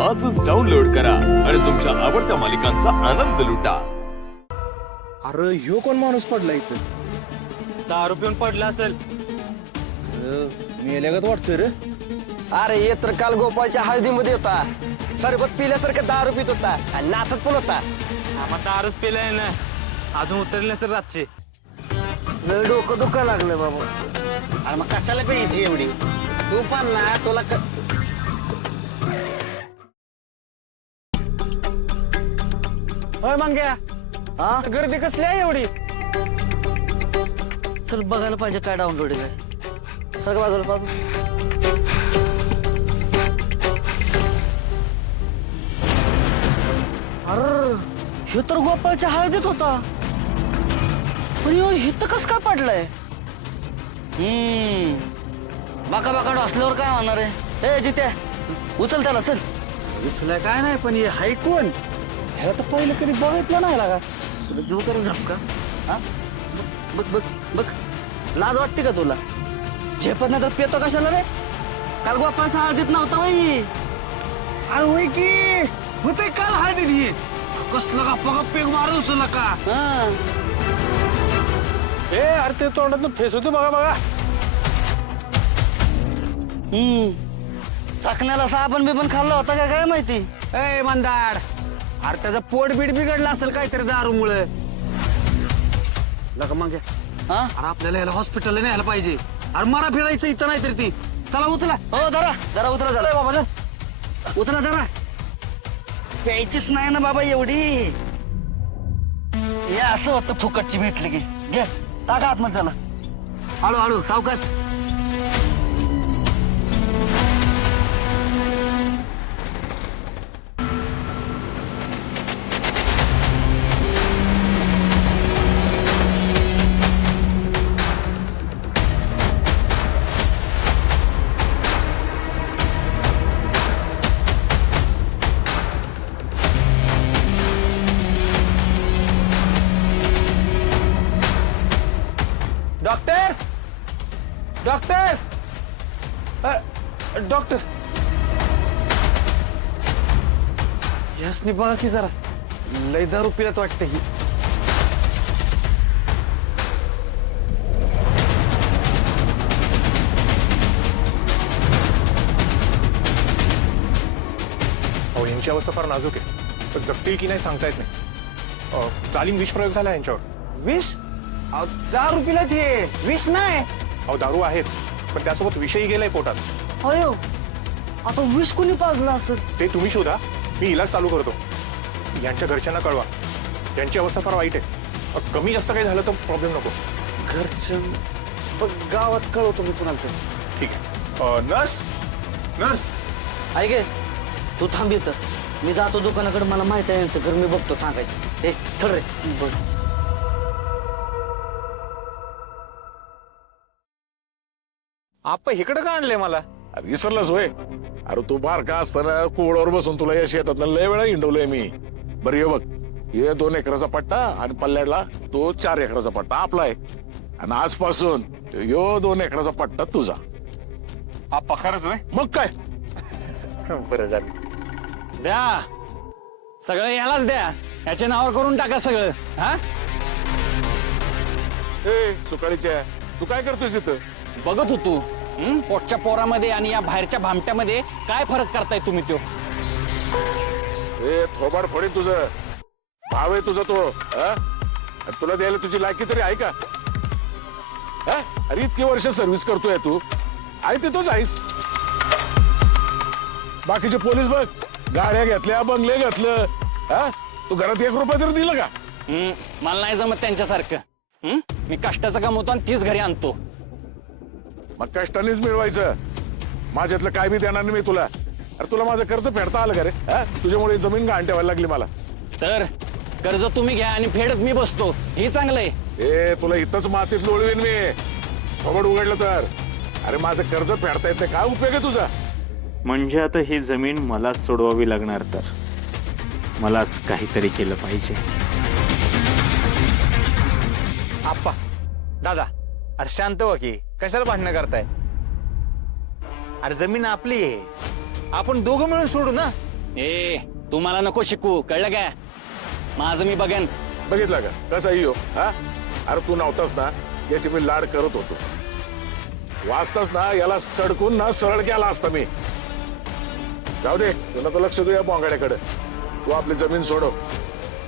आजच डाउनलोड करा आणि तुमच्या आवडत्या मालिकांचा आनंद लुटा। अरे ह्यो कोण माणूस पडला इथं? दारू पिऊन पडला असेल। मेल्यागत वाटतोय रे। अरे ये तर काल गोपाळच्या हळदीमध्ये होता, सरबत पिल्यासारखं दारू पित होता आणि नाचत पण होता। आम्हा दारूच पिलाय ना, अजून उतरले नसेल रातचे। लय डोकं दुखा लागलं बाबा। अरे मग कशाला प्यायची एवढी? तू पण ना तुला होय मंग्या, हा गर्दी कसली आहे एवढी? चल बघायला पाहिजे काय डाउनलोड आहे। सगळं बाजूला पाहतो। अरे हे तर गोपाळच्या हळदीत होता, पण ह्यो इथं कस काय पडलाय? बाका बाका असल्यावर काय होणार आहे? ए जित्या उचल त्याला, चल। उचलाय काय नाही, पण हे हाय कोण? ह्याला तर पहिलं कधी बघितलं नाही लागा। तुला घेऊ करून झपका? हा बघ बघ बघ, लाज वाटते का तुला? झेपत नाही तर पेतो कशाला रे? काल गोपाळच्या हळदीत नव्हता बाई। अरे होय की होतंय काल हळदीत ही। कसलं गप्पा पेग मारत तुला का? हा ए अरे ते तोंडात फेस होते बघा बघा। चाकण्याला साबण बिबन खाल्ला होता का काय माहिती? ए मंदाड, अरे त्याचं पोट बीट बिघडलं असेल काहीतरी दारूमुळे। लगा मग हा अरे आपल्याला याला हॉस्पिटलला न्यायला पाहिजे। अरे मरा फिरायचं इथं नाहीतरी ती। चला उचला। हो जरा जरा उतरा, जरा बाबा चल उतरा जरा। प्यायचीच नाही ना बाबा एवढी। हे असं होतं फुकटची भेटली की। घे टाका आतमध्ये त्याला, हळू हळू सावकाश। डॉक्टर, डॉक्टर, डॉक्टर, यासनी बघा की जरा, लय दारू पियात वाटतं ही। अहो यांची अवस्था फार नाजूक आहे, पण जगतील की नाही सांगता येत नाही। चालीन विष प्रयोग झाला यांच्यावर। विष? अहो, दारू पिलात हे, विष नाही। अहो दारू आहेत, पण त्यासोबत विषही गेलाय पोटात। अयो आता विष कोणी पाजला असेल? ते तुम्ही शोधा, मी इलाज चालू करतो। यांच्या घरच्यांना कळवा, त्यांची अवस्था फार वाईट आहे। कमी जास्त काही झालं तर प्रॉब्लेम नको। घरचं बघ, गावात कळवतो मी कुणाला तर। ठीक आहे। नर्स, नर्स, ऐक गे, तू थांब इथं, मी जातो दुकानाकडे। मला माहित आहे यांचं घर, मी बघतो सांगायचं। ए चल रे। बघ आप इकडे का आणलंय मला? विसरलास होय? अरे तू फार का असताना कुवडावर बसून तुला यश येतात ना, लय वेळा हिंडवलंय मी। बरं ये बघ, हे 2 एकराचा पट्टा आणि पल्ल्याडला तो 4 एकराचा पट्टा आपला आहे, आणि आजपासून यो 2 एकराचा पट्टा तुझा। आप खरंच होय? मग काय? बरं झालं। द्या सगळं यालाच द्या, याच्या नावावर करून टाका सगळं। हा ए सुकाळीच्या, तू काय करतोय तिथं? बघत होतो पोटच्या पोरामध्ये आणि या बाहेरच्या भामट्यामध्ये काय फरक करताय तुम्ही? तो ए थोबाड फोडे तुझं, भाव आहे तुझा तो। आणि तुला द्यायला तुझी लायकी तरी आहे का? अरे इतकी वर्ष सर्व्हिस करतोय तू, आहे तिथंच आहेस। बाकीचे पोलीस बघ, गाड्या घेतल्या, बंगले घेतलं। तू घरात 1 रुपया तरी दिलं का? मला नाही जमत त्यांच्यासारखं। मी कष्टाचं कमवतो आणि तीच घरी आणतो। मग कष्टानेच मिळवायचं। माझ्यातलं काय बी देणार नाही मी तुला। अरे तुला माझं कर्ज फेडता आलं का रे? तुझ्यामुळे जमीन गहाण ठेवायला लागली मला। तर कर्ज तुम्ही घ्या आणि फेडत मी बसतो, हे चांगलंय। ए तुला इथंच मातीत लोळवीन मी, थोबड उघडलं तर। अरे माझं कर्ज फेडता येत, काय उपयोग आहे तुझा? म्हणजे आता ही जमीन मलाच सोडवावी लागणार, तर मलाच काहीतरी केलं पाहिजे। आप्पा, दादा, अरे शांत व्हा की, कशाला भांडणं करताय? अरे जमीन आपली आहे, आपण दोघं मिळून सोडू ना। ए तुम्हाला नको शिकू कळलं का माझं मी बघेन. बघितलं का कसा येऊ हा? अरे तू नव्हतास ना याची मी लाड करत होतो. वाचतास ना याला सडकून ना सरळ केला असता मी. जाऊ दे तुला तर लक्ष देऊया बोंगाड्याकडे. तू आपली जमीन सोडव.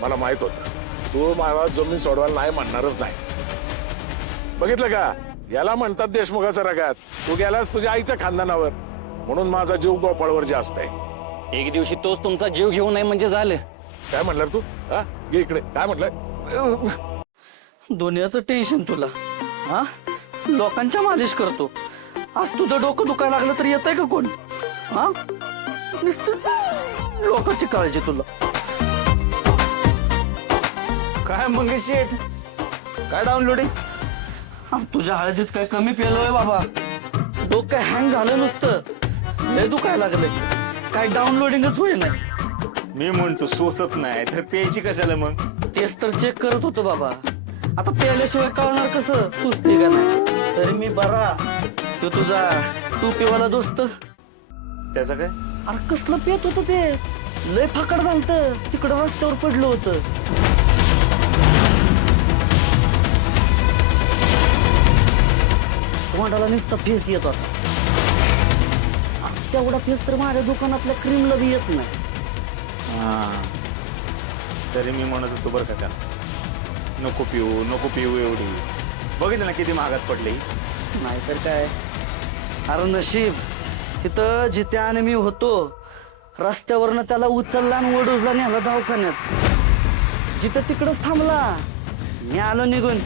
मला माहित होत तू मला जमीन सोडवायला नाही म्हणणारच नाही. बघितलं का याला म्हणतात देशमुखाचा रगात. तू गेलास तुझ्या आईच्या खानदानावर म्हणून माझा जीव गोपाळवर जास्त आहे. एक दिवशी तोच तुमचा जीव घेऊ नये म्हणजे झालं. काय म्हणणार तू हा? घे इकडे काय म्हटलंय? दुनियाचं टेन्शन तुला हा लोकांच्या मालिश करतो. आज तुझं डोकं दुखायला लागलं तर येतंय का कोण हा नुसतं लोकांची काळजी तुला. काय मंगेश शेठ काय डाउनलोडिंग? तुझ्या हळदीत काय कमी पेलोय बाबा. डोकं हँग झालं नुसतं लय दुखायला लागलंय. काय डाउनलोडिंगच होईल नाही. मी म्हणतो सोसत नाही तर प्यायची कशाला मग? तेच तर चेक करत होतो बाबा. आता प्यायल्याशिवाय कळणार कसं सुचते का नाही. तरी मी बरा तो तुझा टोपीवाला दोस्त त्याचं काय? अरे कसलं पेत होतं ते. लय फाकड झालतं तिकडं रस्त्यावर पडलं होतं. तोंडाला नुसता फेस येत होता. तेवढा फेस तर माझ्या दुकानातल्या क्रीमला बी येत नाही. हा तरी मी म्हणत होतो बरं का त्याला नको पिऊ एवढी. बघितलं ना किती महागात पडली. नाहीतर काय. अरे नशीब तिथं जिथे आणि मी होतो रस्त्यावरनं त्याला उचलला आणि वडूजला नेला दवाखान्यात. जिथं तिकडच थांबला मी आलो निघून.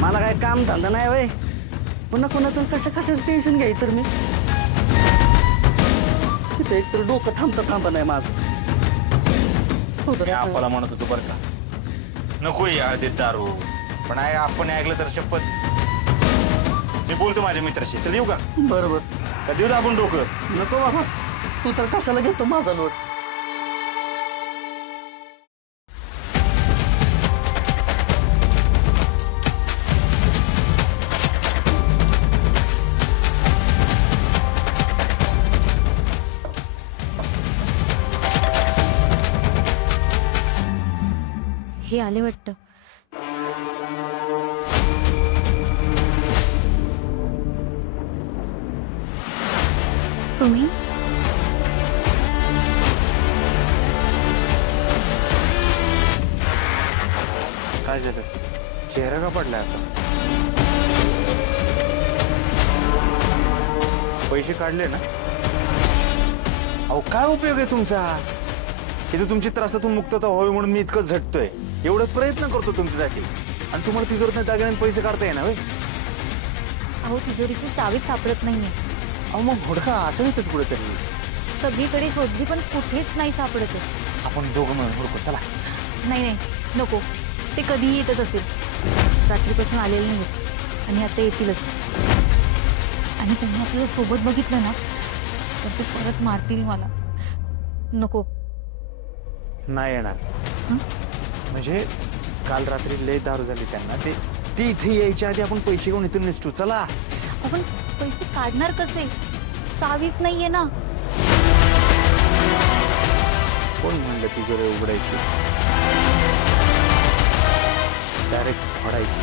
मला काय काम धंदा नाही वय. पुन्हा कोणातून कशाचं टेन्शन घ्यायचं मी. तिथं एक तर डोकं थांबा नाही माझं. मी आपल्याला म्हणत होतो बरं का नको या देत दारू. पण आपण ऐकलं तर शपथ. मी बोलतो माझ्या मित्राशी. चल येऊ का? बरोबर का देऊ आपण डोकं? नको बाबा तू तर कशाला घेतो माझा लोट. हे आले वाटतं. तुम्ही काय झालं? चेहरा का पडलाय असा? पैसे काढले ना? अहो काय उपयोग आहे तुमचा? इथे तुमची त्रासातून मुक्तता व्हावी म्हणून मी इतकं झटतोय. एवढं प्रयत्न करतो तुमच्यासाठी आणि तुम्हाला तिजोरीतनं दागिन्याने पैसे काढता येणार होय? अहो तिजोरीची चावीच सापडत नाहीये. अहो मग घोडका असं येतच कुठेतरी. सगळीकडे शोधली पण कुठेच नाही सापडत आहे. आपण दोघं मिळून हुडकू चला. नाही नको. ते कधीही येतच असतील. रात्रीपासून आलेले नाहीत आणि आता येतीलच. आणि त्यांनी आपल्याला सोबत बघितलं ना तर ते परत मारतील मला. नको. नाही येणार. म्हणजे काल रात्री लय दारू झाली त्यांना. ते इथे यायच्या आधी आपण पैसे घेऊन इथून निसटू. चला. आपण पैसे काढणार कसे? चावीच नाहीये ना. कोण म्हणलं तिजोरी उघडायची? डायरेक्ट फोडायची.